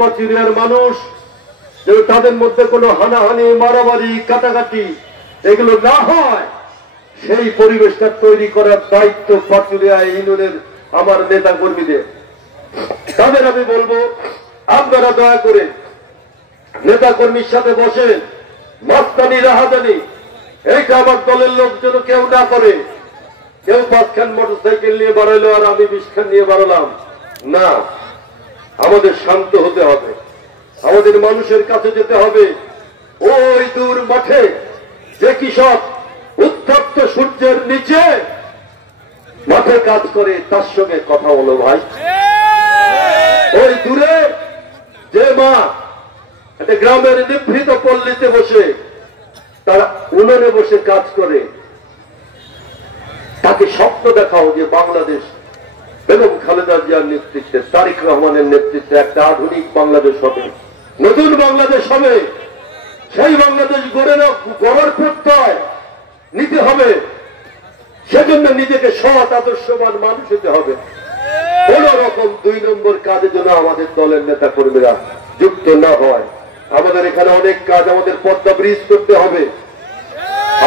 পাঁচুরিয়ার মানুষ যে তাদের মধ্যে কোনো হানাহানি মারামারি কাটাকাটি এগুলো না হয় সেই পরিবেশটা তৈরি করার দায়িত্ব পাঁচুরিয়া ইউনিয়নের আমার নেতা কর্মীদের। তাদের আমি বলবো আপনারা দয়া করে নেতা কর্মীর সাথে বসেন, মাস্তানি রাহাজানি এইটা আমার দলের লোক যেন কেউ না করে। কেউ 5 খান মোটরসাইকেল নিয়ে বাড়াইলো আর আমি 20 খান নিয়ে বাড়ালাম না। আমাদের শান্ত হতে হবে, আমাদের মানুষের কাছে যেতে হবে। ওই দূর মাঠে যে কৃষক উত্তপ্ত সূর্যের নিচে মাঠে কাজ করে তার সঙ্গে কথা বলো ভাই। ওই দূরে যে মা একটা গ্রামের নিভৃত পল্লীতে বসে তারা উনুনে বসে কাজ করে, তাকে স্বপ্ন দেখাও যে বাংলাদেশ বেগম খালেদা জিয়ার নেতৃত্বে, তারেক রহমানের নেতৃত্বে একটা আধুনিক বাংলাদেশ হবে, নতুন বাংলাদেশ হবে। সেই বাংলাদেশ গড়ার প্রত্যয় নিতে হবে। সেজন্য নিজেকে সৎ আদর্শবান মানুষ হতে হবে। কোন রকম 2 নম্বর কাজে যেন আমাদের দলের নেতা কর্মীরা যুক্ত না হয়। আমাদের এখানে অনেক কাজ, আমাদের পদ্মা ব্রিজ করতে হবে,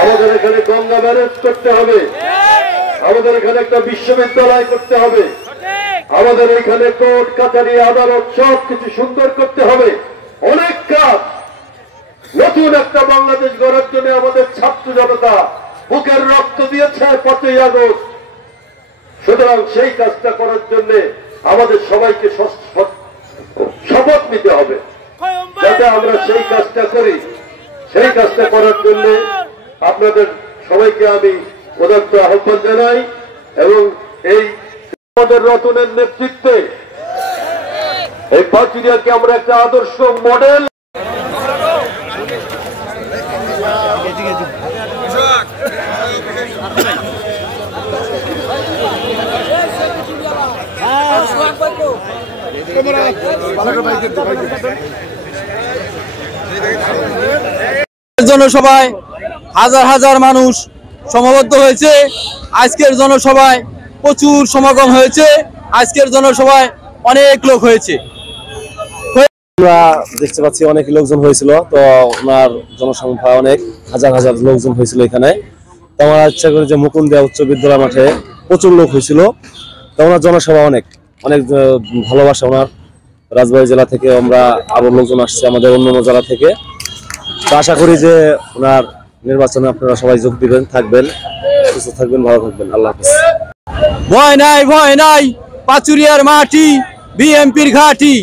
আমাদের এখানে গঙ্গা ব্যারেজ করতে হবে, আমাদের এখানে একটা বিশ্ববিদ্যালয় করতে হবে, আমাদের এখানে কোর্ট কাছারি আদালত সবকিছু সুন্দর করতে হবে। অনেক কাজ। নতুন একটা বাংলাদেশ গড়ার জন্য আমাদের ছাত্র জনতা বুকের রক্ত দিয়েছে 5ই আগস্ট। সুতরাং সেই কাজটা করার জন্য আমাদের সবাইকে শপথ নিতে হবে যাতে আমরা সেই কাজটা করি। সেই কাজটা করার জন্য আপনাদের সবাইকে আমি উদাত্ত আহ্বান জানাই এবং এই আমাদের রতনের নেতৃত্বে এই পাঁচুরিয়াকে আমরা একটা আদর্শ মডেল জনসভায় হাজার হাজার মানুষ সমবেত হয়েছে। আজকের জনসভায় প্রচুর সমাগম হয়েছে। আজকের জনসভায় অনেক লোক হয়েছে। আমরা দেখতে পাচ্ছি অনেক লোকজন হয়েছিল, তো ওনার জনসংখ্যা অনেক হাজার হাজার লোকজন হয়েছিল এখানে। তো আমার ইচ্ছা করে যে মুকুন্দিয়া উচ্চ বিদ্যালয় মাঠে প্রচুর লোক হয়েছিল। তো ওনার জনসভা অনেক অনেক ভালোবাসা ওনার। রাজবাড়ী জেলা থেকে আমরা আরো লোকজন আসছে, আমাদের অন্যান্য জেলা থেকে। তো আশা করি যে ওনার নির্বাচনে আপনারা সবাই যোগ দিবেন, থাকবেন, সুস্থ থাকবেন, ভালো থাকবেন। আল্লাহ হাফেজ। ভয় নাই, ভয় নাই, পাঁচুরিয়ার মাটি বিএনপির ঘাঁটি।